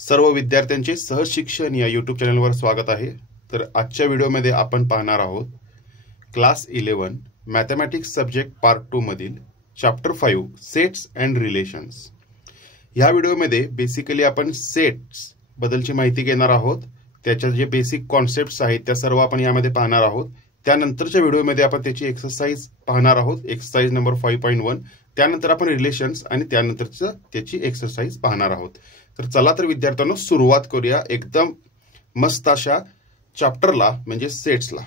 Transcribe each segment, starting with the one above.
सर्व विद्यार्थ्यांचे सहज शिक्षण या यूट्यूब चॅनलवर स्वागत आहे। तर आजच्या व्हिडिओमध्ये आपण पाहणार आहोत क्लास 11 मॅथमॅटिक्स सब्जेक्ट पार्ट 2 मधील चॅप्टर 5 सेट्स अँड रिलेशन्स। या व्हिडिओमध्ये बेसिकली आपण सेट्स बद्दलची माहिती घेणार आहोत, त्याच्या जे बेसिक कॉन्सेप्ट्स आहेत त्या सर्व आपण यामध्ये पाहणार आहोत। त्यानंतरच्या व्हिडिओमध्ये आपण त्याची एक्सरसाइज पाहणार आहोत, एक्सरसाइज नंबर 5.1। त्यानंतर आपण रिलेशन्स आणि त्यानंतरचं त्याची एक्सरसाइज पाहणार आहोत। तर चला तर विद्यार्थ्यांनो सुरुवात करूया एकदम मस्त अशा चॅप्टरला म्हणजे सेट्सला।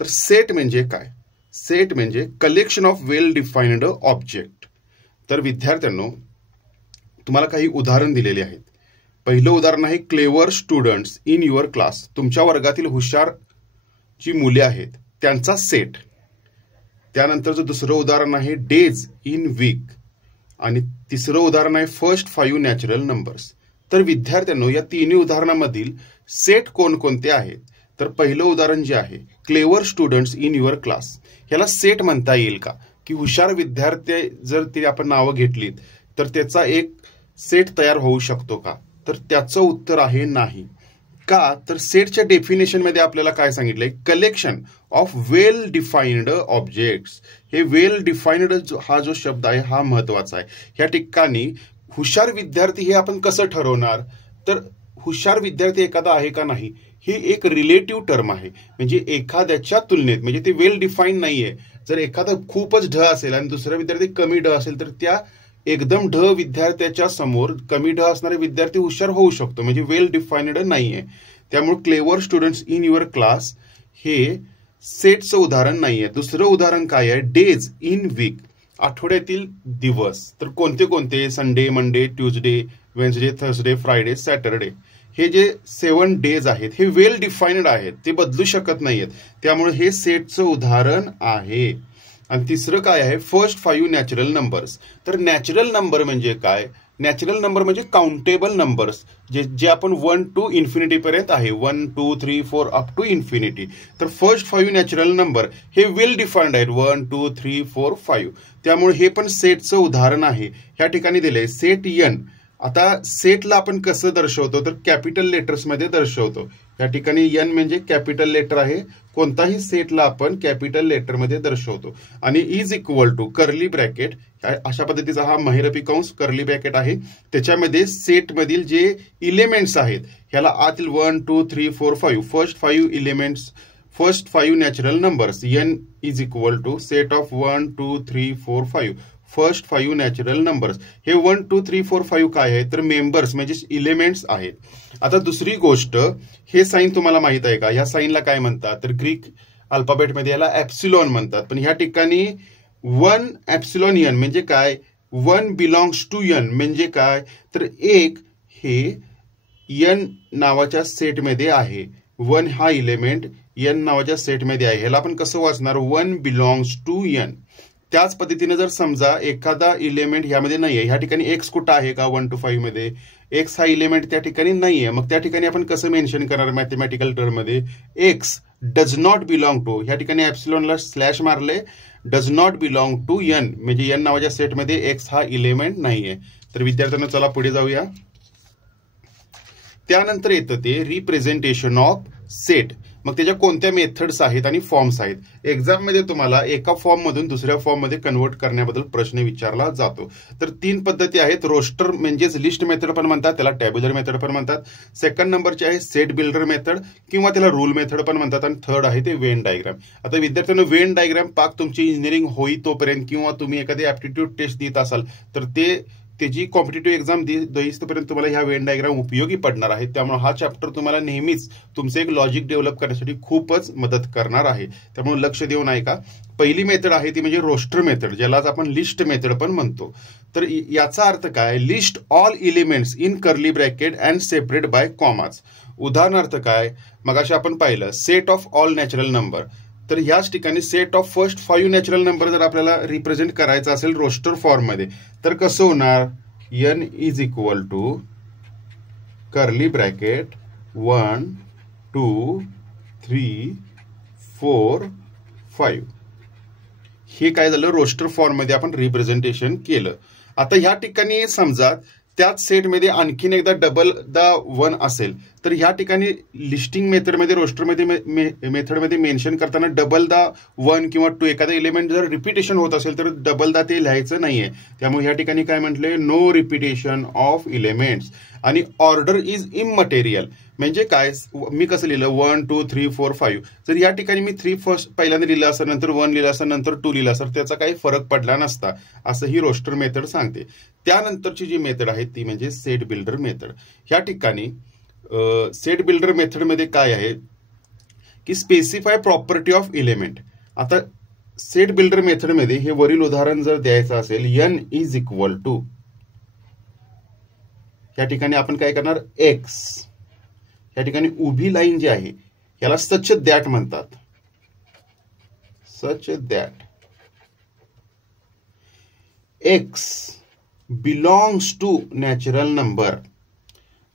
तर सेट म्हणजे काय? सेट म्हणजे collection of well defined object. तर विद्यार्थ्यांनो तुम्हाला काही उदाहरण दिलेले आहेत। पहिलं उदाहरण आहे clever students in your class. तुमच्या वर्गातील हुशार जी मुले आहेत त्यांचा सेट। त्यानंतरचं दुसरं उदाहरण आहे डेज इन वीक आणि तिसरं उदाहरण आहे फर्स्ट 5 नॅचरल नंबर्स। तर विद्यार्थ्यांनो या तिन्ही उदाहरणांमधील सेट कोणकोणते आहेत? तर पहिलं उदाहरण जे आहे clever students in your class, याला सेट म्हणता येईल का? की हुशार विद्यार्थी जर ती आपण नावं घेतलीत तर त्याचा एक सेट तयार होऊ शकतो का? तर त्याचं उत्तर आहे नाही। का? तर सेटच्या डेफिनेशन मध्ये आपल्याला काय सांगितलंय? Collection of well defined objects. हे वेल डिफाइन्ड हा जो शब्द आहे हा महत्वाचा आहे। या ठिकाणी हुशार विद्यार्थी हे आपण कसं ठरवणार? तर हुशार विद्यार्थी एखादा आहे का नाही हे एक रिलेटिव्ह टर्म आहे, म्हणजे एखाद्याच्या तुलनेत, म्हणजे ते वेल डिफाईन नाहीये। जर एखादा खूपच ढ असेल आणि दुसरा विद्यार्थी कमी ढ असेल तर त्या एकदम ढ विद्यार्थ्याच्या समोर कमी ढ असणारे विद्यार्थी हुशार होऊ शकतो, म्हणजे वेल डिफाइन्ड नाहीये। त्यामुळे clever students in your class हे सेटचं उदाहरण नाहीये। दुसरं उदाहरण काय आहे? डेज इन वीक, आठवड्यातील दिवस। तर कोणते कोणते? Sunday, Monday, Tuesday, Wednesday, Thursday, Friday, Saturday. हे जे 7 डेज आहेत हे वेल डिफाइन्ड आहेत, ते बदलू शकत नाहीयेत, त्यामुळे हे सेटचं उदाहरण आहे। आणि तिसरं काय आहे? First 5 natural numbers. तर नॅचरल नंबर म्हणजे काय? नॅचरल नंबर म्हणजे काउंटेबल नंबर्स, जे आपण 1 to इन्फिनिटी पर्यंत आहे, 1 2 3 4 अप टू इन्फिनिटी। तर फर्स्ट 5 नॅचरल नंबर हे वेल डिफाइन्ड आहेत, 1 2 3 4 5। त्यामुळे हे पण सेटचं उदाहरण आहे। ह्या ठिकाणी दिले सेट n। आता सेटला आपण कसं दर्शवतो? तर कॅपिटल लेटर्स मध्ये दर्शवतो। या ठिकाणी n म्हणजे कॅपिटल लेटर आहे, कोणताही सेटला आपण कॅपिटल लेटर मध्ये दर्शवतो। आणि is equal to curly bracket, अशा पद्धतीचा हा महिरपी कंस कर्ली ब्रॅकेट आहे। त्याच्यामध्ये सेट मधील जे इलेमेंट्स आहेत ह्याला आतील 1 2 3 4 5 first 5 elements, first 5 natural numbers, n is equal to set of 1 2 3 4 5 first 5 natural numbers. हे 1 2 3 4 5 काय आहे? तर मेंबर्स म्हणजे इलेमेंट्स आहेत। आता दुसरी गोष्ट, हे साइन तुम्हाला माहित आहे का? या साइनला काय म्हणतात? तर ग्रीक अल्फाबेटमध्ये याला एप्सिलॉन म्हणतात, पण ह्या ठिकाणी 1 एप्सिलॉन n म्हणजे काय? 1 बिलॉंग्स टू n म्हणजे काय? तर एक हे n नावाच्या सेटमध्ये आहे, 1 हा इलेमेंट n नावाच्या सेटमध्ये आहे, ह्याला आपण कसं वाचणार? 1 बिलॉंग्स टू n। त्याच पद्धतीने जर समजा एखादा इलेमेंट ह्यामध्ये नाहीये, ह्या ठिकाणी एक्स कुठं आहे का? 1 to 5 मध्ये एक्स हा इलेमेंट त्या ठिकाणी नाहीये, मग त्या ठिकाणी आपण कसं मेन्शन करणार मॅथमॅटिकल टर्म मध्ये? X does not belong to, ह्या ठिकाणी एप्सिलॉनला स्लॅश मारले, does not belong to n म्हणजे n नावाच्या सेटमध्ये एक्स हा इलेमेंट नाहीये। तर विद्यार्थ्यांना चला पुढे जाऊया। त्यानंतर येतं ते रिप्रेझेंटेशन ऑफ सेट। मग त्याच्या कोणत्या मेथड्स आहेत आणि फॉर्म्स आहेत? एक्झाम मध्ये तुम्हाला एका फॉर्म मधून दुसऱ्या फॉर्म मध्ये कन्वर्ट करण्याबद्दल प्रश्न विचारला जातो। तर 3 पद्धती आहेत। रोस्टर म्हणजेच लिस्ट मेथड पण म्हणतात, त्याला टॅब्युलर मेथड पण म्हणतात। सेकंड नंबरची आहे सेट बिल्डर मेथड किंवा त्याला रूल मेथड पण म्हणतात। आणि थर्ड आहे ते वेन डायग्राम। आता विद्यार्थ्यांना वेन डायग्राम पाक तुमची इंजिनिअरिंग होई तोपर्यंत किंवा तुम्ही एखादी ऍप्टिट्यूड टेस्ट देत असाल तर त्याची कॉम्पिटेटिव्ह एक्झाम देईपर्यंत तुम्हाला ह्या वेन डायग्राम उपयोगी पडणार आहे। त्यामुळे हा चॅप्टर तुम्हाला नेहमीच तुमचं एक लॉजिक डेव्हलप करण्यासाठी खूपच मदत करणार आहे, त्यामुळे लक्ष देऊन ऐका। पहिली मेथड आहे ती म्हणजे रोस्टर मेथड, ज्यालाच आपण लिस्ट मेथड पण म्हणतो। तर याचा अर्थ काय? List all elements in curly bracket and separate by commas. उदाहरणार्थ काय? मगाशी आपण पाहिलं set of all natural number, तर ह्याच ठिकाणी set of first 5 natural number जर आपल्याला रिप्रेझेंट करायचा असेल रोस्टर फॉर्म मध्ये तर कसं होणार? n is equal to curly bracket 1 2 3 4 5। हे काय झालं? रोस्टर फॉर्म मध्ये आपण रिप्रेझेंटेशन केलं। आता ह्या ठिकाणी समजा त्याच सेटमध्ये आणखीन एकदा डबल द 1 असेल तर ह्या ठिकाणी लिस्टिंग मेथडमध्ये रोस्टरमध्ये मेथडमध्ये मेन्शन करताना डबल द 1 किंवा 2 एखादा एलिमेंट जर रिपिटेशन होत असेल तर डबल द ते लिहायचं नाहीये. त्यामुळे ह्या ठिकाणी काय म्हटलंय, नो रिपिटेशन ऑफ एलिमेंट्स. आणि ऑर्डर इज इमटेरियल म्हणजे काय, मी कसं लिहिलं 1 2 3 4 5. जर या ठिकाणी मी 3 फर्स्ट पहिल्यांदा लिहिलं असं, नंतर 1 लिहिलं असं, नंतर 2 लिहिलं असं, त्याचा काही फरक पडला नसता असं ही रोस्टर मेथड सांगते. त्यानंतरची जी मेथड आहे ती म्हणजे सेट बिल्डर मेथड. ह्या ठिकाणी सेट बिल्डर मेथडमध्ये काय आहे की स्पेसिफाय प्रॉपर्टी ऑफ एलिमेंट. आता सेट बिल्डर मेथडमध्ये हे वरील उदाहरण जर द्यायचं असेल, n इज इक्वल टू, या ठिकाणी आपण काय करणार, x. या ठिकाणी उभी लाईन जी आहे याला सच दॅट म्हणतात, such that x belongs to natural number.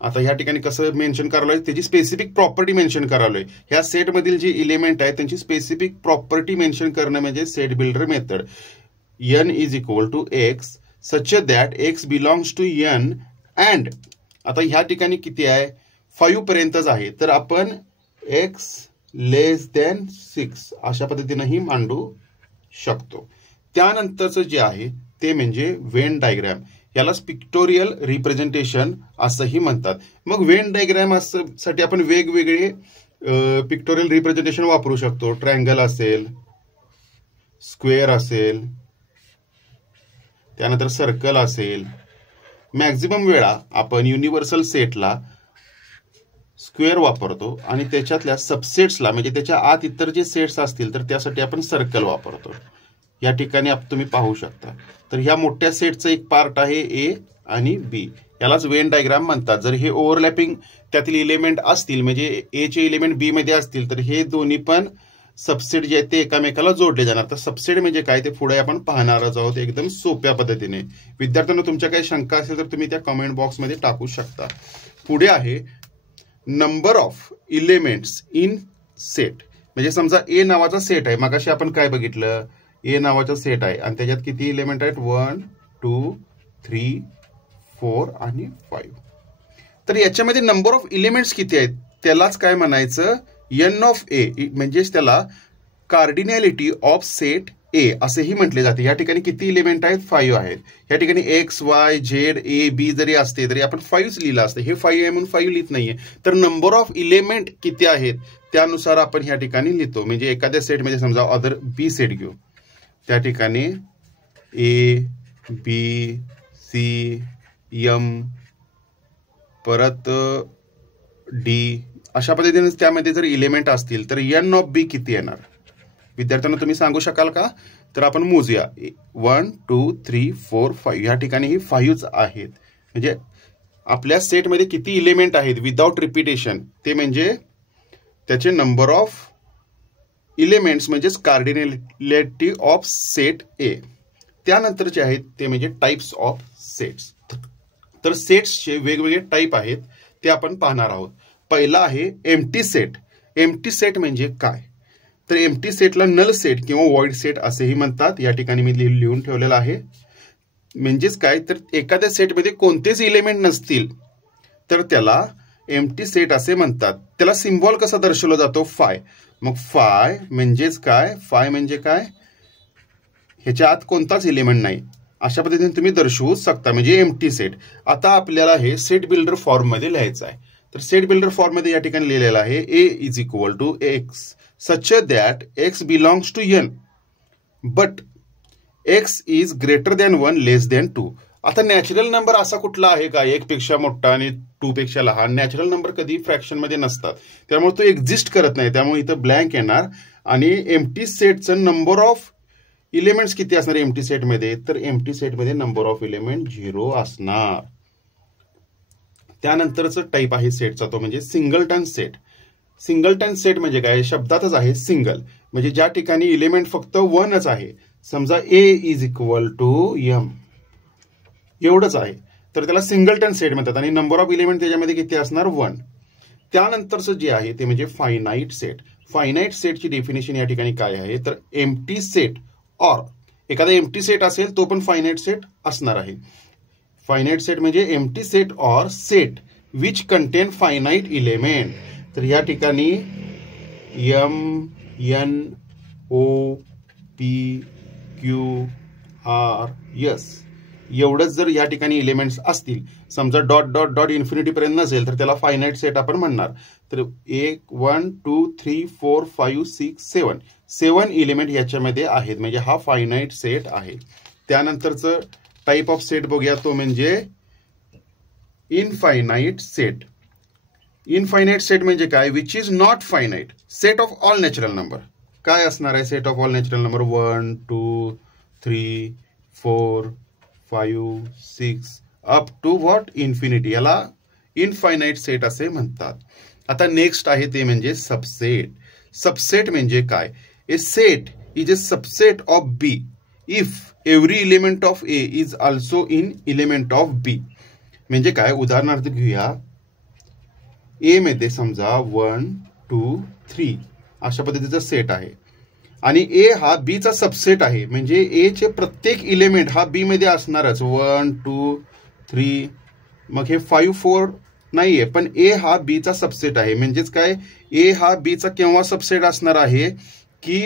आता ह्या ठिकाणी कसं मेन्शन करावं, त्याची स्पेसिफिक प्रॉपर्टी मेन्शन करावं. ह्या सेटमधील जी इलिमेंट आहे त्यांची स्पेसिफिक प्रॉपर्टी मेन्शन करणं म्हणजे set builder method. n is equal to x such that x belongs to n and, आता ह्या ठिकाणी किती आहे, 5 पर्यंतच आहे, तर आपण x लेस दॅन 6 अशा पद्धतीनेही मांडू शकतो. त्यानंतरचं जे आहे ते म्हणजे वेन डायग्राम. याला पिक्टोरियल रिप्रेझेंटेशन असंही म्हणतात. मग वेन डायग्राम साठी आपण वेगवेगळे पिक्टोरियल रिप्रेझेंटेशन वापरू शकतो. ट्रायंगल असेल, स्क्वेअर असेल, त्यानंतर सर्कल असेल. मॅक्झिमम वेळा आपण युनिव्हर्सल सेटला स्क्वेअर वापरतो आणि त्याच्यातल्या सबसेट्सला म्हणजे त्याच्या आत इतर जे सेट्स असतील तर त्यासाठी आपण सर्कल वापरतो. या ठिकाणी तुम्ही पाहू शकता. तर ह्या मोठ्या सेटचं एक पार्ट आहे ए आणि बी, यालाच वेन डायग्राम म्हणतात. जर हे ओव्हरलॅपिंग त्यातील इलिमेंट असतील म्हणजे ए चे इलिमेंट बी मध्ये असतील तर हे दोन्ही पण सबसेट जे आहेत ते एकामेकाला जोडले जाणार. तर सबसेट म्हणजे काय ते पुढे आपण पाहणारच आहोत एकदम सोप्या पद्धतीने. विद्यार्थ्यांना तुमच्या काही शंका असेल तर तुम्ही त्या कमेंट बॉक्समध्ये टाकू शकता. पुढे आहे number of elements in set. म्हणजे समजा ए नावाचा सेट आहे, मगाशी आपण काय बघितलं, ए नावाचा सेट आहे आणि त्याच्यात किती इलिमेंट आहेत, 1 2 3 4 आणि 5. तर याच्यामध्ये नंबर ऑफ इलिमेंट्स किती आहेत त्यालाच काय म्हणायचं, n ऑफ ए, म्हणजेच त्याला कार्डिनॅलिटी ऑफ सेट ए असेही म्हटले जाते. या ठिकाणी किती इलिमेंट आहेत, 5 आहेत. या ठिकाणी X Y Z A B जरी असते तरी आपण 5 लिहिलं असतं. हे 5 आहे म्हणून 5 लिहित नाहीये. तर नंबर ऑफ इलिमेंट किती आहेत त्यानुसार आपण या ठिकाणी लिहितो. म्हणजे एखाद्या सेटमध्ये समजा अदर बी सेट घेऊ, त्या ठिकाणी ए बी सी एम परत डी अशा पद्धतीने त्यामध्ये जर इलिमेंट असतील तर n ऑफ बी किती येणार विद्यार्थ्यांना तुम्ही सांगू शकाल का? तर आपण मोजूया. 1 2 3 4 5 या ठिकाणी ही 5 आहेत. म्हणजे आपल्या सेटमध्ये किती इलिमेंट आहेत विदाउट रिपिटेशन ते म्हणजे त्याचे नंबर ऑफ इलिमेंट्स म्हणजेच कार्डिनॅलिटी ऑफ सेट ए. त्यानंतरचे आहेत ते म्हणजे टाइप्स ऑफ सेट्स. तर सेट्सचे वेगवेगळे टाइप आहेत ते आपण पाहणार आहोत. पहिला आहे एम्प्टी सेट. एम्प्टी सेट म्हणजे काय, तर एम्प्टी सेटला नल सेट किंवा वॉइड सेट असेही म्हणतात. या ठिकाणी मी लिहून ठेवलेलं आहे. म्हणजेच काय, तर एखाद्या सेटमध्ये कोणतेच इलिमेंट नसतील तर त्याला एम्प्टी सेट असे म्हणतात. त्याला सिम्बॉल कसा दर्शवला जातो, फाय. मग फाय म्हणजेच काय, फाय म्हणजे काय, ह्याच्या आत कोणताच इलिमेंट नाही अशा पद्धतीने तुम्ही दर्शवू शकता, म्हणजे एम्प्टी सेट. आता आपल्याला हे सेट बिल्डर फॉर्म मध्ये लिहायचं आहे. तर सेट बिल्डर फॉर्म मध्ये या ठिकाणी लिहिलेलं आहे A is equal to X such that X belongs to N but X is greater than 1 less than 2. आता नॅचरल नंबर असा कुठला आहे का 1 पेक्षा मोठा आणि 2 पेक्षा लहान? नॅचरल नंबर कधी फ्रॅक्शन मध्ये नसतात, त्यामुळे तो एक्झिस्ट करत नाही. त्यामुळे इथं ब्लँक येणार. आणि एम्प्टी सेटचं नंबर ऑफ इलिमेंट्स किती असणार एम्प्टी सेटमध्ये, तर एम्प्टी सेटमध्ये नंबर ऑफ इलिमेंट 0 असणार. त्यानंतरचं टाईप आहे सेटचा तो म्हणजे सिंगलटन सेट. सिंगलटन सेट म्हणजे काय, शब्दातच आहे सिंगल, म्हणजे ज्या ठिकाणी इलिमेंट फक्त 1च आहे. समजा ए इज इक्वल टू एम एवढंच आहे तर त्याला सिंगलटन सेट म्हणतात आणि नंबर ऑफ इलिमेंट त्याच्यामध्ये किती असणार, 1. त्यानंतरचं जे आहे ते म्हणजे फायनाईट सेट. फायनाईट सेटची डेफिनेशन या ठिकाणी काय आहे, तर एम्प्टी सेट ऑर एखादा एम्प्टी सेट असेल तो पण फायनाईट सेट असणार आहे. फायनाईट सेट म्हणजे empty set or set which contain finite element. तर या ठिकाणी M N O P Q R S एवढंच जर या ठिकाणी इलेमेंट्स असतील, समजा डॉट डॉट डॉट इन्फिनिटी पर्यंत नसेल तर त्याला फायनाईट सेट आपण म्हणणार. तर 1 2 3 4 5 6 7 इलेमेंट याच्यामध्ये आहेत, म्हणजे हा फायनाईट सेट आहे. त्यानंतरचं टाईप ऑफ सेट बघूया, तो म्हणजे इनफायनाईट सेट. इनफायनाईट सेट म्हणजे काय? Which is not finite set of all natural number. काय असणार आहे set of all natural number? 1 2 3 4 5 6 up to what infinity. याला इनफायनाईट सेट असे म्हणतात. आता नेक्स्ट आहे ते म्हणजे सबसेट. सबसेट म्हणजे काय? A set is a subset of B if every element of A is also in element of B. म्हणजे काय? उदाहरणार्थ घेऊया, ए मध्ये समजा 1 2 3 अशा पद्धतीचा सेट आहे आणि ए हा बी चा सबसेट आहे, म्हणजे ए चे प्रत्येक इलेमेंट हा बी मध्ये असणारच. 1 2 3 मग हे 5 4 नाहीये, पण ए हा बी चा सबसेट आहे. म्हणजेच काय? ए हा बी चा केव्हा सबसेट असणार आहे की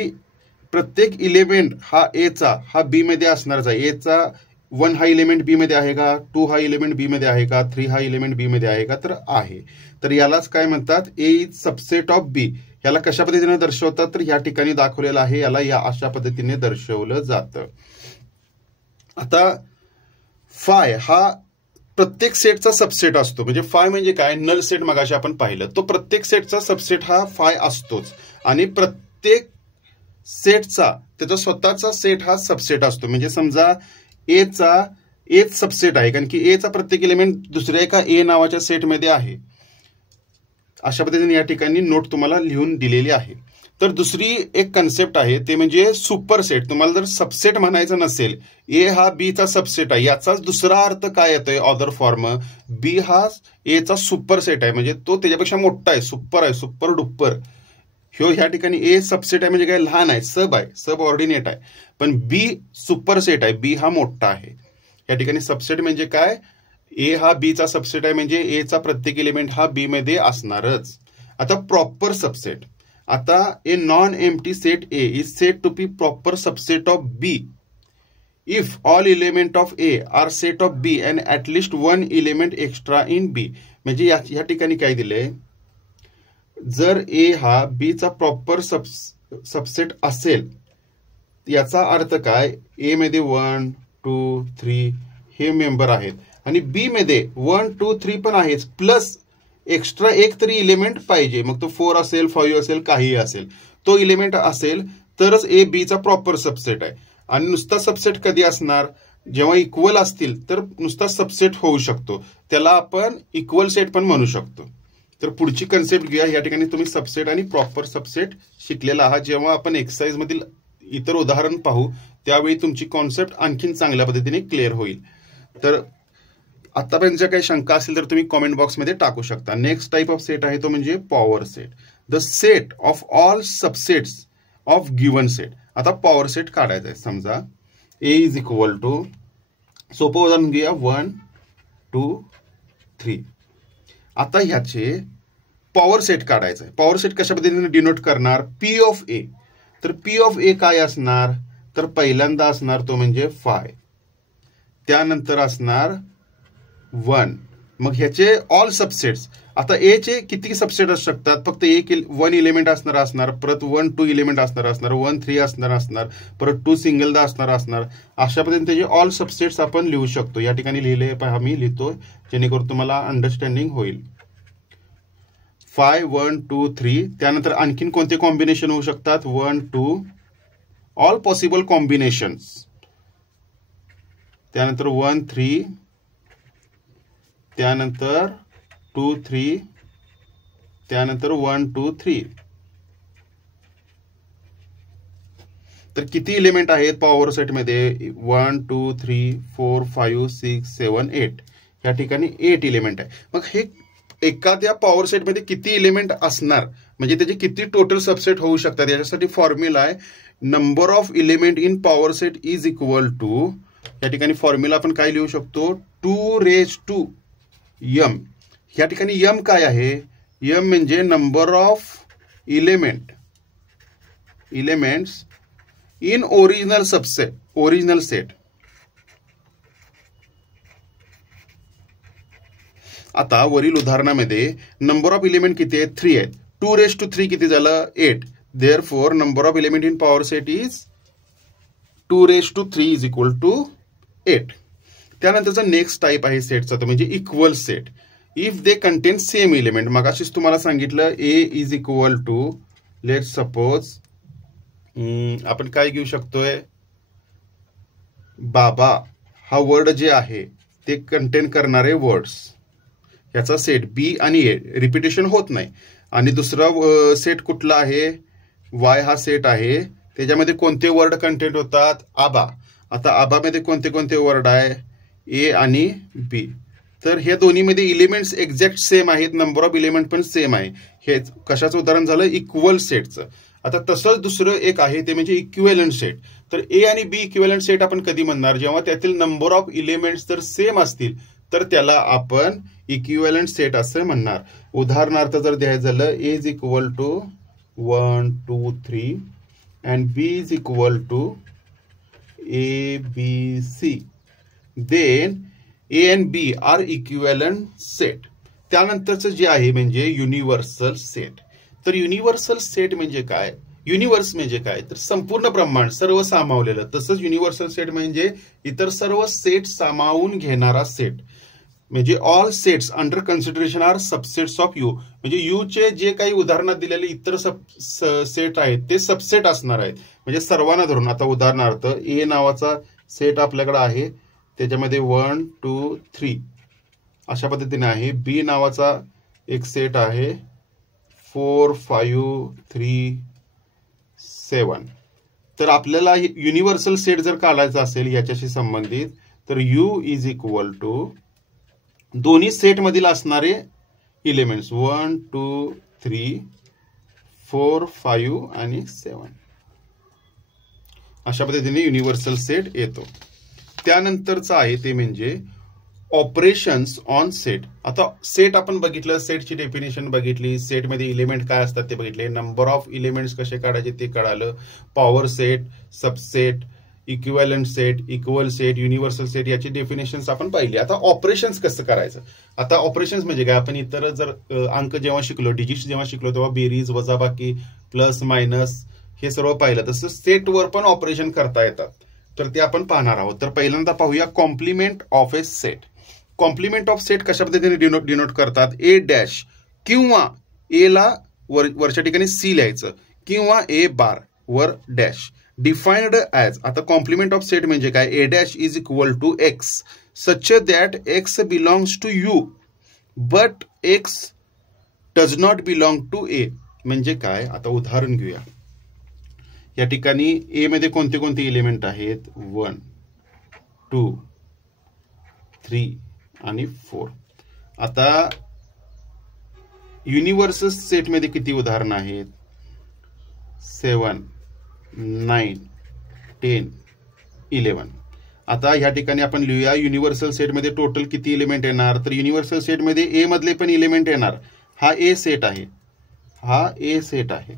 प्रत्येक इलेमेंट हा ए चा हा बी मध्ये असणारच आहे. ए चा 1 हा इलेमेंट बी मध्ये आहे का? 2 हा इलेमेंट बी मध्ये आहे का? 3 हा इलेमेंट बी मध्ये आहे का? तर आहे. तर यालाच काय म्हणतात? ए इज सबसेट ऑफ बी. याला कशा पद्धतीने दर्शवतात? तर या ठिकाणी दाखवलेलं आहे, याला या अशा पद्धतीने दर्शवलं जातं. आता फाय हा प्रत्येक सेटचा सबसेट असतो. म्हणजे फाय म्हणजे काय? नल सेट मगाशी आपण पाहिलं, तो प्रत्येक सेटचा सबसेट हा फाय असतोच आणि प्रत्येक सेटचा त्याचा स्वतःचा सेट हा सबसेट असतो. म्हणजे समजा एच सबसेट आहे, कारण की ए चा प्रत्येक एलिमेंट दुसऱ्या एका ए नावाच्या सेटमध्ये आहे. अशा पद्धतीने या ठिकाणी नोट तुम्हाला लिहून दिलेली आहे. तर दुसरी एक कन्सेप्ट आहे ते म्हणजे सुपर सेट. तुम्हाला जर सबसेट म्हणायचं नसेल, ए हा बी चा सबसेट आहे, याचाच दुसरा अर्थ काय येतोय? Other form. बी हा ए चा सुपर सेट आहे, म्हणजे तो त्याच्यापेक्षा मोठा आहे, सुपर आहे, सुपर डुप्पर. ह्या ठिकाणी ए सबसेट आहे म्हणजे काय? लहान आहे, सब आहे, सब ऑर्डिनेट आहे. पण बी सुपर सेट आहे, बी हा मोठा आहे. या ठिकाणी सबसेट म्हणजे काय? ए हा बी चा सबसेट आहे, म्हणजे ए चा प्रत्येक एलिमेंट हा बी मध्ये असणारच. आता प्रॉपर सबसेट. आता A non empty set A is set to B proper subset of B if all element of A are set of B and at least 1 element extra in B. म्हणजे या ठिकाणी काय दिलंय? जर ए हा बी चा प्रॉपर सबसेट असेल, याचा अर्थ काय? ए मध्ये 1 2 3 हे मेंबर आहेत आणि बी मध्ये 1 2 3 पण आहेच, प्लस एक्स्ट्रा एक तरी इलेमेंट पाहिजे. मग तो 4 असेल, 5 असेल, काहीही असेल, तो इलेमेंट असेल तरच ए बी चा प्रॉपर सबसेट आहे. आणि नुसता सबसेट कधी असणार? जेव्हा इक्वल असतील तर नुसता सबसेट होऊ शकतो, त्याला आपण इक्वल सेट पण म्हणू शकतो. तर पुढची कन्सेप्ट घ्या. या ठिकाणी तुम्ही सबसेट आणि प्रॉपर सबसेट शिकलेला आहात. जेव्हा आपण एक्सरसाइज मधील इतर उदाहरण पाहू त्यावेळी तुमची कॉन्सेप्ट आणखीन चांगल्या पद्धतीने क्लिअर होईल. तर आतापर्यंत ज्या काही शंका असतील तर तुम्ही कॉमेंट बॉक्समध्ये टाकू शकता. नेक्स्ट टाईप ऑफ सेट आहे तो म्हणजे power set. The set of all subsets of given set. आता पॉवर सेट काढायचा आहे. समजा ए इज इक्वल टू, सोपं उदाहरण घेऊया, 1 2 3. आता ह्याचे पॉवर सेट काढायचं आहे. पॉवर सेट कशा पद्धतीने डिनोट करणार? पी ऑफ ए. तर पी ऑफ ए काय असणार? तर पहिल्यांदा असणार तो म्हणजे 5, त्यानंतर असणार 1. मग ह्याचे ऑल सबसेट्स. आता ए चे किती सबसेट असू शकतात? फक्त 1 इलेमेंट असणार, परत 1 2 इलेमेंट असणार, 1 3 असणार, परत 2 सिंगलदा असणार. अशा पद्धतीने त्याचे ऑल सबसेट्स आपण लिहू शकतो. या ठिकाणी लिहिले पहा, मी लिहितो जेणेकरून तुम्हाला अंडरस्टँडिंग होईल. 5 1 2 3. त्यानंतर आणखीन कोणते कॉम्बिनेशन होऊ शकतात? 1 2, ऑल पॉसिबल कॉम्बिनेशन्स. त्यानंतर 1 3, त्यानंतर 2 3, त्यानंतर 1 2 3. तर किती इलेमेंट आहेत पॉवर सेट मध्ये? 1 2 3 4 5 6 7 8. या ठिकाणी 8 इलेमेंट आहे. मग हे एखाद्या पॉवर सेट मध्ये किती इलेमेंट असणार, म्हणजे त्याचे किती टोटल सबसेट होऊ शकतात, याच्यासाठी फॉर्म्युला आहे number of element in power set is equal to या ठिकाणी फॉर्म्युला आपण काय लिहू शकतो 2m. या ठिकाणी m काय आहे, m म्हणजे number of elements in original set. आता वरील उदाहरणामध्ये नंबर ऑफ इलिमेंट किती आहेत, 3 आहेत. 2�3 किती झालं, 8. Therefore number of element in power set is 2�3 is equal to 8. त्यानंतरचा नेक्स्ट टाईप आहे सेटचा, तो म्हणजे equal set. If they contain same element. मग अशीच तुम्हाला सांगितलं A is equal to, let suppose आपण काय घेऊ शकतोय, बाबा हा वर्ड जे आहे ते कंटेन करणारे वर्ड्स, याचा सेट बी आणि ए, रिपिटेशन होत नाही. आणि दुसरा सेट कुठला आहे, वाय हा सेट आहे, त्याच्यामध्ये कोणते वर्ड कंटेंट होतात, आबा. आता आबामध्ये कोणते कोणते वर्ड आहे, ए आणि बी. तर हे दोन्हीमध्ये इलिमेंट्स एक्झॅक्ट सेम आहेत, नंबर ऑफ इलिमेंट पण सेम आहे. हे कशाचं उदाहरण झालं, इक्वल सेटचं. आता तसंच दुसरं एक आहे ते म्हणजे इक्विव्हॅलंट सेट. तर ए आणि बी इक्विव्हॅलंट सेट आपण कधी म्हणणार, जेव्हा त्यातील नंबर ऑफ इलिमेंट्स जर सेम असतील तर त्याला आपण इक्विव्हॅलंट सेट असं म्हणणार. उदाहरणार्थ जर द्यायचं झालं, A is equal to 1 2 3 and B is equal to ABC, then A and B are equivalent set. त्यानंतरचं जे आहे म्हणजे युनिव्हर्सल सेट. तर युनिव्हर्सल सेट म्हणजे काय, युनिव्हर्स म्हणजे काय, तर संपूर्ण ब्रह्मांड, सर्व सामावलेलं. तसंच युनिव्हर्सल सेट म्हणजे इतर सर्व सेट सामावून घेणारा सेट. म्हणजे all sets under consideration are subsets of U. म्हणजे यूचे जे काही उदाहरणात दिलेले इतर सेट आहेत ते सबसेट असणार आहेत, म्हणजे सर्वांना धरून. आता उदाहरणार्थ ए नावाचा सेट आपल्याकडे आहे, त्याच्यामध्ये 1 2 3 अशा पद्धतीने आहे. बी नावाचा एक सेट आहे 4 5 3 7. तर आपल्याला युनिव्हर्सल सेट जर काढायचा असेल याच्याशी संबंधित, तर यू इज इक्वल टू दोन्ही सेट मधील असणारे इलिमेंट्स 1 2 3 4 5 आणि 7. अशा पद्धतीने युनिव्हर्सल सेट येतो. त्यानंतरचं आहे ते म्हणजे ऑपरेशन्स ऑन सेट. आता सेट आपण बघितलं, सेटची डेफिनेशन बघितली, सेटमध्ये इलिमेंट काय असतात ते बघितले, नंबर ऑफ इलिमेंट्स कसे काढायचे ते कळालं, power set, subset, equivalent set, equal set, universal set याची डेफिनेशन्स आपण पाहिली. आता ऑपरेशन्स कसं करायचं. आता ऑपरेशन्स म्हणजे काय, आपण इतर जर अंक जेव्हा शिकलो, डिजिट्स जेव्हा शिकलो, तेव्हा बेरीज, वजाबाकी, प्लस मायनस हे सर्व पाहिलं. तसं सेटवर पण ऑपरेशन करता येतात, तर ते आपण पाहणार आहोत. तर पहिल्यांदा पाहूया complement of a set. Complement of set कशा पद्धतीने डिनोट करतात, ए डॅश किंवा ए ला वरच्या ठिकाणी सी लिहायचं किंवा ए बार वर डॅश. Defined as. आता कॉम्प्लिमेंट ऑफ सेट म्हणजे काय, A dash is equal to X such that X belongs to U but X does not belong to A. म्हणजे काय, आता उदाहरण घेऊया. या ठिकाणी ए मध्ये कोणते कोणते इलिमेंट आहेत, 1 2 3 आणि 4. आता युनिव्हर्सल सेटमध्ये किती उदाहरणं आहेत, 7 9 10 11. आता ह्या ठिकाणी आपण लिहूया युनिव्हर्सल सेटमध्ये टोटल किती इलिमेंट येणार. तर युनिव्हर्सल सेटमध्ये ए मधले पण इलिमेंट येणार. हा ए सेट आहे, हा ए सेट आहे.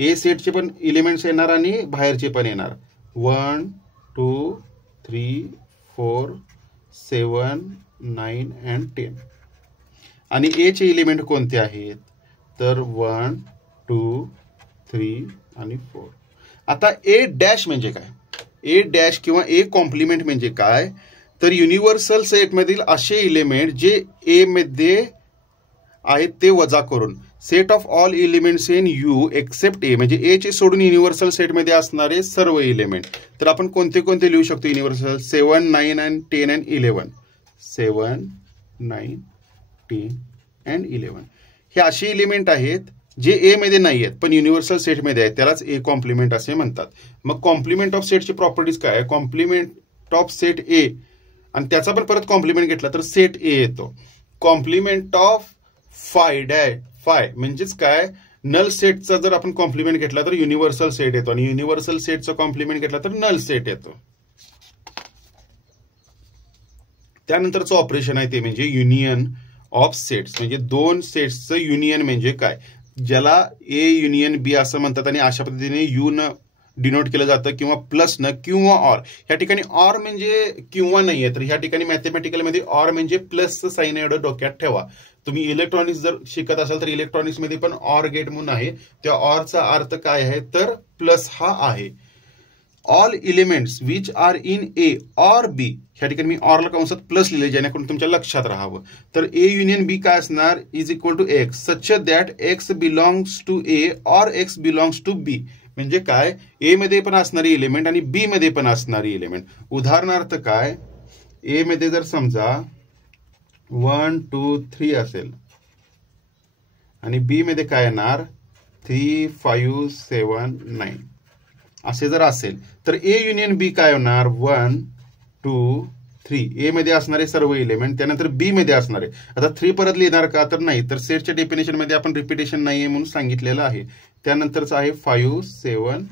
ए सेटचे पण इलिमेंट्स येणार आणि बाहेरचे पण येणार. 1 2 3 4 7 9 अँड 10. आणि ए चे इलिमेंट कोणते आहेत, तर 1 2 3 आणि 4. आता ए डॅश म्हणजे काय, ए डॅश किंवा ए कॉम्प्लिमेंट म्हणजे काय, तर युनिव्हर्सल सेटमधील असे इलिमेंट जे ए मध्ये आहेत ते वजा करून, set of all elements in U except A. म्हणजे ए चे सोडून युनिव्हर्सल सेटमध्ये असणारे सर्व इलिमेंट. तर आपण कोणते कोणते लिहू शकतो युनिव्हर्सल, 7 9 अँड 10 अँड 11. 7 9 10 अँड 11 हे असे इलिमेंट आहेत जे ए मध्ये नाही आहेत पण युनिव्हर्सल सेटमध्ये आहेत, त्यालाच ए कॉम्प्लिमेंट असे म्हणतात. मग कॉम्प्लिमेंट ऑफ सेटची प्रॉपर्टीज काय, कॉम्प्लिमेंट ऑफ सेट ए आणि त्याचा पण परत कॉम्प्लिमेंट घेतला तर सेट ए येतो. कॉम्प्लिमेंट ऑफ फाय म्हणजेच काय, नल सेटचा जर आपण कॉम्प्लिमेंट घेतला तर युनिव्हर्सल सेट येतो आणि युनिव्हर्सल सेटचा कॉम्प्लिमेंट घेतला तर नल सेट येतो. त्यानंतरचं ऑपरेशन आहे ते म्हणजे युनियन ऑफ सेट्स, म्हणजे दोन सेट्सचं युनियन म्हणजे काय, ज्याला ए युनियन बी असं म्हणतात आणि अशा पद्धतीने यू न डिनोट केलं जातं किंवा प्लस न किंवा ऑर. ह्या ठिकाणी ऑर म्हणजे किंवा नाहीये, तर ह्या ठिकाणी मॅथमॅटिकलमध्ये ऑर म्हणजे प्लसचं साईन एवढं डोक्यात ठेवा. तुम्ही इलेक्ट्रॉनिक्स जर शिकत असाल तर इलेक्ट्रॉनिक्समध्ये पण ऑर गेट म्हणून आहे, त्या ऑरचा अर्थ काय आहे तर प्लस हा आहे. All elements which are in A or B, ह्या ठिकाणी मी ऑरला कंसात प्लस लिहिले जेणेकरून तुमच्या लक्षात राहावं. तर ए युनियन बी काय असणार, is equal to X such that X belongs to A or X belongs to B. म्हणजे काय, ए मध्ये पण असणारी एलिमेंट आणि बी मध्ये पण असणारी एलिमेंट. उदाहरणार्थ काय, ए मध्ये जर समजा 1 2 3 असेल आणि बी मध्ये काय येणार 3 5 7 9 असे जर असेल तर ए युनियन बी काय होणार 1 2 3. ए मध्ये असणारे सर्व एलिमेंट, त्यानंतर बी मध्ये असणारे. आता 3 परत लिहिणार का तर नाही, तर सेटच्या डेफिनेशन मध्ये आपण रिपिटेशन नाहीये म्हणून सांगितलेलं आहे. त्यानंतरच आहे 5 7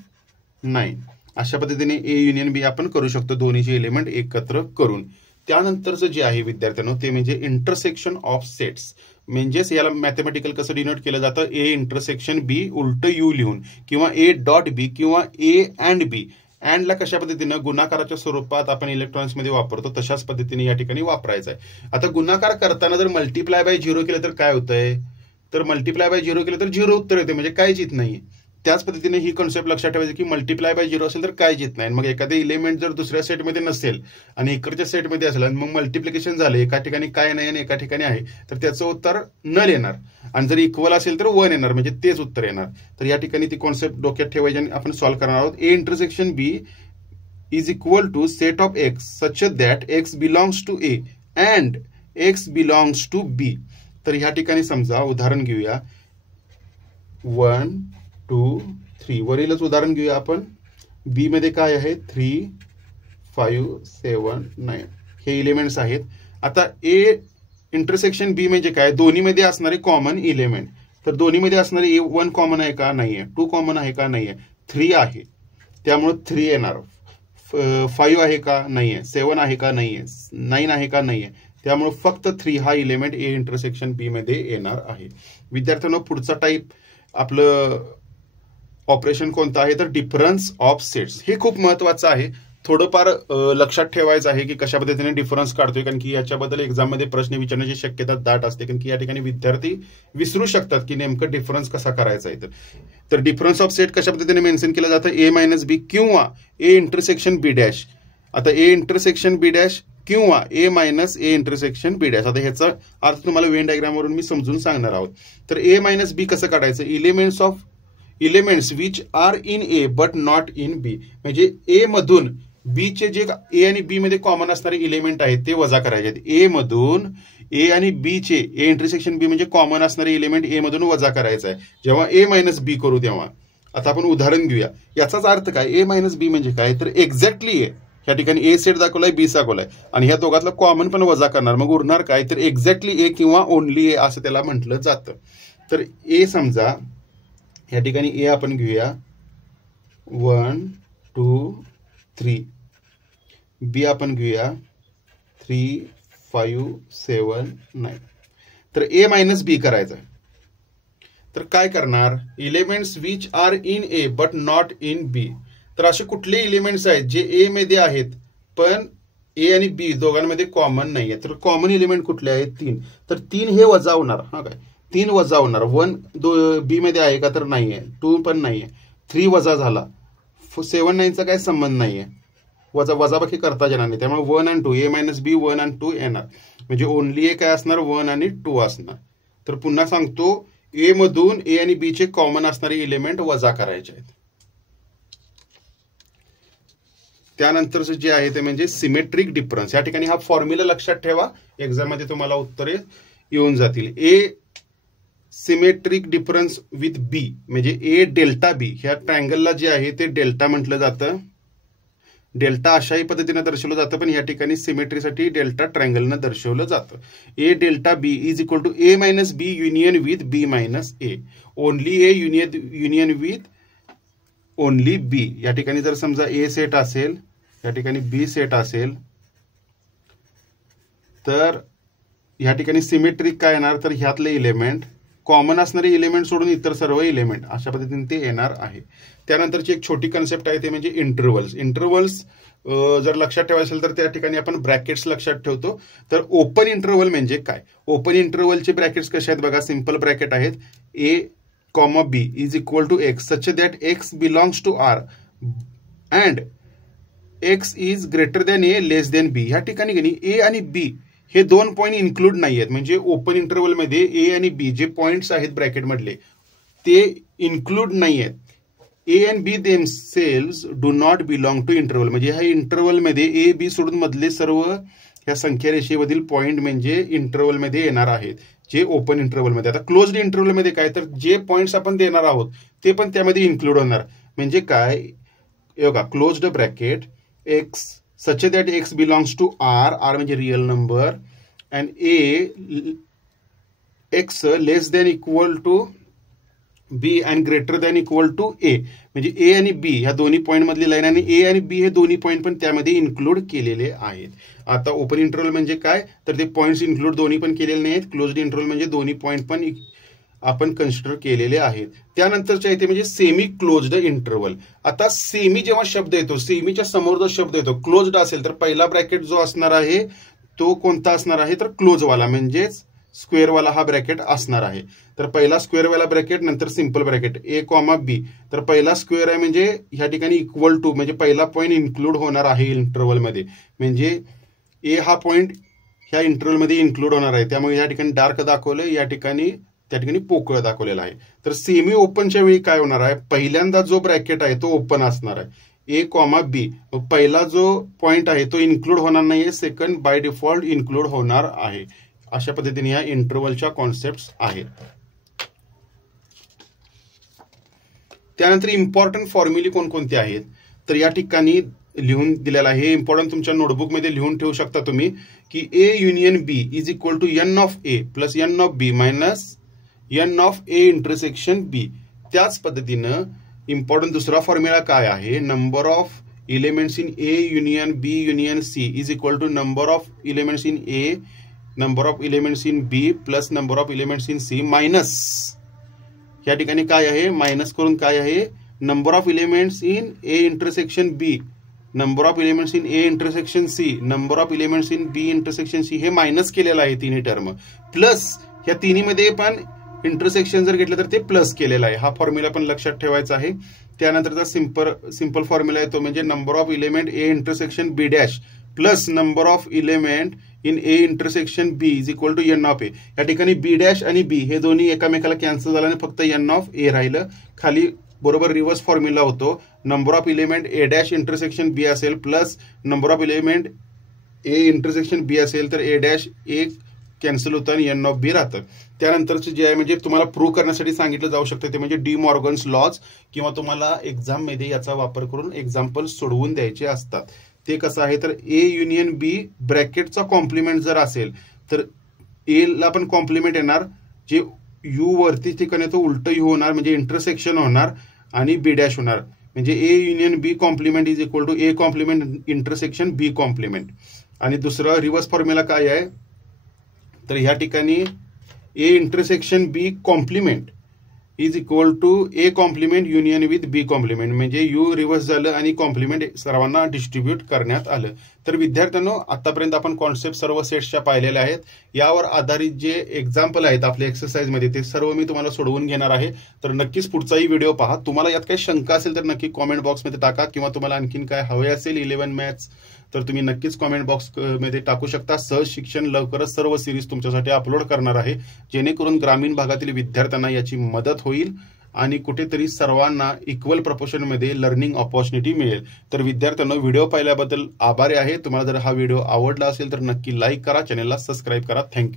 9. अशा पद्धतीने ए युनियन बी आपण करू शकतो दोन्हीचे एलिमेंट एकत्र करून. त्यानंतरचं जे आहे विद्यार्थ्यांनो ते म्हणजे इंटरसेक्शन ऑफ सेट्स. म्हणजेच याला मॅथमॅटिकल कसं डिनोट केलं जातं, ए इंटरसेक्शन बी उलट यू लिहून किंवा ए डॉट बी किंवा ए अँड बी. अँडला कशा पद्धतीनं गुणाकाराच्या स्वरूपात आपण इलेक्ट्रॉनिक्समध्ये वापरतो तशाच पद्धतीने या ठिकाणी वापरायचं आहे. आता गुणाकार करताना जर मल्टिप्लाय बाय 0 केलं तर काय होतंय, तर मल्टिप्लाय बाय 0 केलं तर 0 उत्तर येते, म्हणजे काहीच येत नाही. त्याच पद्धतीने ही कॉन्सेप्ट लक्षात ठेवायची की मल्टिप्लाय बाय 0 असेल तर काहीच येत नाही. मग एखादे एलिमेंट जर दुसऱ्या सेटमध्ये नसेल आणि इकडच्या सेटमध्ये असेल आणि मग मल्टिप्लिकेशन झाले, एका ठिकाणी काय नाही आणि एका ठिकाणी आहे, तर त्याचं उत्तर नल येणार. आणि जर इक्वल असेल तर 1 येणार, म्हणजे तेच उत्तर येणार. तर या ठिकाणी ती कॉन्सेप्ट डोक्यात ठेवायची आणि आपण सॉल्व्ह करणार आहोत. A intersection B is equal to set of X such that X belongs to A and X belongs to B. तर ह्या ठिकाणी समजा उदाहरण घेऊया 1 2 3. वरीलच उदाहरण घेऊया आपण. बी मध्ये काय आहे 3 5 7 9 हे एलिमेंट्स आहेत. आता ए इंटरसेक्शन बी म्हणजे काय, दोन्ही मध्ये असणारे कॉमन एलिमेंट. तर दोन्ही मध्ये असणारे 1 कॉमन आहे का नाहीये, 2 कॉमन आहे का नाहीये, 3 आहे त्यामुळे 3 येणार. 5 आहे का नाहीये, 7 आहे का नाहीये, 9 आहे का नाहीये, त्यामुळे फक्त 3 हा एलिमेंट ए इंटरसेक्शन बी मध्ये येणार आहे. विद्यार्थ्यांनो पुढचा टाईप आपलं ऑपरेशन कोणतं आहे तर डिफरन्स ऑफ सेट्स. हे खूप महत्वाचं आहे, थोडंफार लक्षात ठेवायचं आहे की कशा पद्धतीने डिफरन्स काढतोय, कारण की याच्याबद्दल एक्झाममध्ये प्रश्न विचारण्याची शक्यता दाट असते, कारण की या ठिकाणी विद्यार्थी विसरू शकतात की नेमकं डिफरन्स कसा करायचा आहे. तर डिफरन्स ऑफ सेट कशा पद्धतीने मेन्शन केलं जातं, ए मायनस बी किंवा ए इंटरसेक्शन बी डॅश. आता ए इंटरसेक्शन बी डॅश किंवा A minus A intersection B dash. आता ह्याचा अर्थ तुम्हाला वेन डायग्राम वरून मी समजून सांगणार आहोत. तर ए मायनस बी कसं काढायचं, elements which are in A but not in B. म्हणजे ए मधून बी चे जे ए आणि बी मध्ये कॉमन असणारे एलिमेंट आहेत ते वजा करायचे आहेत. ए मधून ए आणि बी चे ए इंटरसेक्शन बी म्हणजे कॉमन असणारे एलिमेंट ए मधून वजा करायचं आहे. जेव्हा ए मायनस बी करू तेव्हा आता आपण उदाहरण घेऊया. याचाच अर्थ काय, ए मायनस बी म्हणजे काय तर एक्झॅक्टली ए. या ठिकाणी ए सेट दाखवलाय बी दाखवलाय आणि ह्या दोघातलं कॉमन पण वजा करणार, मग उरणार काय तर एक्झॅक्टली ए किंवा ओनली ए असं त्याला म्हटलं जातं. तर ए समजा या ठिकाणी ए आपण घेऊया 1 2 3. बी आपण घेऊया 3 5 7 9. तर ए मायनस बी करायचं. तर काय करणार, elements which are in A but not in B. तर असे कुठले एलिमेंट्स आहेत जे ए मध्ये आहेत पण ए आणि बी दोघांमध्ये कॉमन नाही आहे. तर कॉमन एलिमेंट कुठले आहेत 3. तर 3 हे वजा होणार. हा काय 3 वजा होणार. 1 बी मध्ये आहे का तर नाहीये, 2 पण नाहीये, 3 वजा झाला. 7 9चा काय संबंध नाहीये, वजाबाकी करता येणार नाही, त्यामुळे 1 आणि 2 ए मायनस बी 1 आणि 2 येणार. म्हणजे ओनली ए काय असणार 1 आणि 2 असणार. तर पुन्हा सांगतो, ए मधून ए आणि बी चे कॉमन असणारे एलिमेंट वजा करायचे आहेत. त्यानंतरचं जे आहे ते म्हणजे सिमेट्रिक डिफरन्स. या ठिकाणी हा फॉर्म्युला लक्षात ठेवा, एक्झाम मध्ये तुम्हाला उत्तरे येऊन जातील. ए सिमेट्रिक डिफरन्स विथ बी म्हणजे ए डेल्टा बी. ह्या ट्रायंगलला जे आहे ते डेल्टा म्हटलं जातं. डेल्टा अशाही पद्धतीने दर्शवलं जातं, पण या ठिकाणी सिमेट्रीसाठी डेल्टा ट्रायंगलनं दर्शवलं जातं. A delta B is equal to A minus B union with B minus A. Only A union with only B. या ठिकाणी जर समजा ए सेट असेल, या ठिकाणी बी सेट असेल, तर ह्या ठिकाणी सिमेट्रिक काय येणार, तर ह्यातले इलेमेंट कॉमन असणारे इलेमेंट सोडून इतर सर्व इलेमेंट अशा पद्धतीने ते येणार आहे. त्यानंतरची एक छोटी कन्सेप्ट आहे ते म्हणजे इंटरव्हल्स. इंटरव्हल्स जर लक्षात ठेवायचं असेल तर त्या ठिकाणी आपण ब्रॅकेट्स लक्षात ठेवतो. तर ओपन इंटरव्हल म्हणजे काय, ओपन इंटरव्हलचे ब्रॅकेट्स कसे आहेत बघा, सिंपल ब्रॅकेट आहेत. A comma B is equal to X such that X belongs to R and X is greater than A less than B. ह्या ठिकाणी ए आणि बी हे दोन पॉईंट इन्क्लूड नाही आहेत, म्हणजे ओपन इंटरव्हलमध्ये ए आणि बी जे पॉईंट्स आहेत ब्रॅकेटमधले ते इन्क्लूड नाही आहेत. A and B themselves do not belong to interval, म्हणजे ह्या इंटरव्हलमध्ये ए बी सोडून मधले सर्व ह्या संख्या रेषेमधील पॉईंट म्हणजे इंटरव्हलमध्ये येणार आहेत, जे ओपन इंटरव्हलमध्ये. आता क्लोज्ड इंटरव्हलमध्ये काय, तर जे पॉईंट्स आपण देणार आहोत ते पण त्यामध्ये इन्क्लूड होणार. म्हणजे काय बघा, closed bracket X such that X belongs to R, R म्हणजे real number, and A X less than equal to B and greater than equal to A, म्हणजे ए आणि बी ह्या दोन्ही पॉईंट मधली लाईन आणि ए आणि बी हे दोन्ही पॉईंट पण त्यामध्ये इन्क्लूड केलेले आहेत. आता ओपन इंटरव्हल म्हणजे काय, तर ते पॉईंट्स इन्क्लूड दोन्ही पण केलेले नाहीत. क्लोज्ड इंटरव्हल म्हणजे दोन्ही पॉईंट पण आपण कन्सिडर केलेले आहेत. त्यानंतरचे आहे ते म्हणजे सेमी क्लोज्ड इंटरव्हल. आता सेमी जेव्हा शब्द येतो, सेमीच्या समोर जो शब्द येतो क्लोज्ड असेल तर पहिला ब्रॅकेट जो असणार आहे तो कोणता असणार आहे, तर क्लोजवाला म्हणजेच स्क्वेअरवाला हा ब्रॅकेट असणार आहे. तर पहिला स्क्वेअरवाला ब्रॅकेट, नंतर सिंपल ब्रॅकेट ए कॉमा बी. तर पहिला स्क्वेअर आहे म्हणजे ह्या ठिकाणी इक्वल टू म्हणजे पहिला पॉईंट इन्क्लूड होणार आहे इंटरव्हलमध्ये, म्हणजे ए हा पॉईंट ह्या इंटरव्हलमध्ये इन्क्लूड होणार आहे. त्यामुळे या ठिकाणी डार्क दाखवलं, या ठिकाणी त्या ठिकाणी पोकळ दाखवलेला आहे. तर सेमी ओपनच्या वेळी काय होणार आहे, पहिल्यांदा जो ब्रॅकेट आहे तो ओपन असणार आहे ए कॉमा बी. पहिला जो पॉईंट आहे तो इन्क्लूड होणार नाहीये, सेकंड बाय डिफॉल्ट इन्क्लूड होणार आहे. अशा पद्धतीने या इंटरव्हलच्या कॉन्सेप्ट आहेत. त्यानंतर इम्पॉर्टंट फॉर्म्युले कोणकोणते आहेत, तर या ठिकाणी लिहून दिलेला आहे. इम्पॉर्टंट तुमच्या नोटबुकमध्ये लिहून ठेवू शकता तुम्ही की A union B is equal to n of A plus n of B minus n of A intersection B. त्याच पद्धतीनं इम्पॉर्टंट दुसरा फॉर्म्युला काय आहे, number of elements in A union B union C is equal to number of elements in A number of elements in B plus number of elements in C minus, या ठिकाणी काय आहे minus करून काय आहे, number of elements in A intersection B number of elements in A intersection C number of elements in B intersection C हे minus केलेलं आहे तिन्ही टर्म, प्लस ह्या तिन्हीमध्ये पण इंटरसेक्शन जर घेतलं तर ते प्लस केलेलं आहे. हा फॉर्म्युला पण लक्षात ठेवायचा आहे. त्यानंतरचा सिंपल फॉर्म्युला आहे तो म्हणजे number of element A intersection B dash plus number of element in A intersection B is equal to n of A. या ठिकाणी बी डॅश आणि बी हे दोन्ही एकामेकाला कॅन्सल झाल्याने फक्त एन ऑफ ए राहिलं. खाली बरोबर रिव्हर्स फॉर्म्युला होतो, number of element A dash intersection B असेल plus number of element A intersection B असेल तर ए डॅश ए कॅन्सल होतं आणि एन ऑफ बी राहतं. त्यानंतरचं जे आहे म्हणजे तुम्हाला प्रूव्ह करण्यासाठी सांगितलं जाऊ शकतं ते म्हणजे डी मॉर्गन्स लॉज, किंवा तुम्हाला एक्झाममध्ये याचा वापर करून एक्झाम्पल सोडवून द्यायचे असतात. ते कसं आहे तर ए युनियन बी ब्रॅकेटचा कॉम्प्लिमेंट जर असेल तर ए ला पण कॉम्प्लिमेंट येणार, जे यू वरती ठिकाणी तो उलट यू होणार म्हणजे इंटरसेक्शन होणार आणि बी डॅश होणार, म्हणजे A union B complement is equal to A complement intersection B complement. आणि दुसरा रिव्हर्स फॉर्म्युला काय आहे तर ह्या ठिकाणी A intersection B complement is equal to A complement union with B complement, म्हणजे यू रिव्हर्स झालं आणि कॉम्प्लिमेंट सर्वांना डिस्ट्रीब्यूट करण्यात आलं. तर विद्यार्थ्यांनो आतापर्यंत आपण कॉन्सेप्ट सर्व सेट्सच्या पाहिलेल्या आहेत. यावर आधारित जे एक्झाम्पल आहेत आपल्या एक्सरसाइजमध्ये ते सर्व मी तुम्हाला सोडवून घेणार आहे. तर नक्कीच पुढचाही व्हिडिओ पहा. तुम्हाला यात काही शंका असेल तर नक्की कॉमेंट बॉक्समध्ये टाका, किंवा तुम्हाला आणखीन काय हवे असेल 11 मॅथ्स तर तुम्ही नक्कीच कॉमेंट बॉक्समध्ये टाकू शकता. सहज शिक्षण लवकरच सर्व सिरीज तुमच्यासाठी अपलोड करणार आहे, जेणेकरून ग्रामीण भागातील विद्यार्थ्यांना याची मदत होईल आणि कुठेतरी सर्वांना इक्वल प्रपोर्शनमध्ये लर्निंग ऑपॉर्च्युनिटी मिळेल. तर विद्यार्थ्यांना व्हिडिओ पाहिल्याबद्दल आभारी आहे. तुम्हाला जर हा व्हिडिओ आवडला असेल तर नक्की लाईक करा, चॅनलला सबस्क्राईब करा. थँक्यू.